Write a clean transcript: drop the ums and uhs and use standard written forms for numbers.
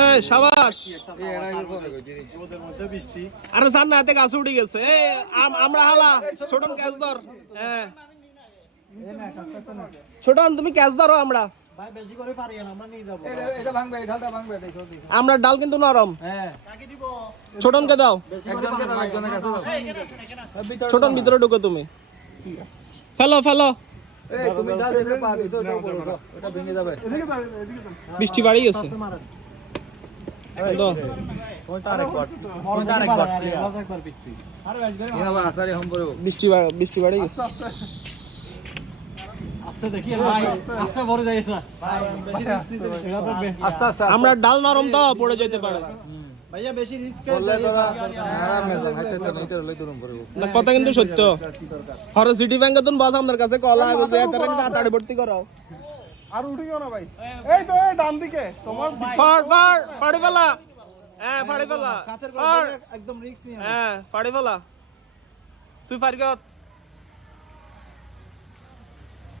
এই শাবাশ আরে জান না এতে গাছ উঠে গেছে এই আমরা হালা ছোটন ক্যাচ ধর হ্যাঁ ছোটন তুমি ক্যাচ ধরো আমরা ভাই বেশি করে পারি না আমরা নিয়ে যাব এটা ভাঙবে ঢালটা ভাঙবে দেখো আমরা ডাল কিন্তু নরম হ্যাঁ কাকে দিব ছোটনকে দাও একজনকে দাও একজনের কাছে দাও ছোটন ভিতরে ঢুকো তুমি ফেলো ফেলো এই তুমি ডাল দিলে পা দিছো ওটা ভেঙে যাবে বৃষ্টি বাড়ি গেছে দাও কোনটা আরেকবার একবার পিচ্ছি আরে এনা বা আসারে হম করো বৃষ্টি বাড়ি গেছে আস্তে দেখি ভাই আস্তে বড় যাই না ভাই বেশি রিস্ক নিতে আস্তে আস্তে আমরা ডাল নরম তো পড়ে যেতে পারে ভাইয়া বেশি রিস্ক বললে তোরা আরামে হাইতে তো নইতে লই দরম করব না কথা কিন্তু সত্য হরে সিটি ব্যাংকে তুমি বাস আমাদের কাছে কল আইবে যে তারা কিন্তু তাড়াতাড়ি ভর্তি করাও আর উঠিও না ভাই এই তো এই ডান দিকে তোমার ফাড় ফাড় ফাড়ি ফেলা হ্যাঁ ফাড়ি ফেলা কাছের ফাড় একদম রিস্ক নিয়ে হ্যাঁ ফাড়ি ফেলা তুই ফাড়ি কর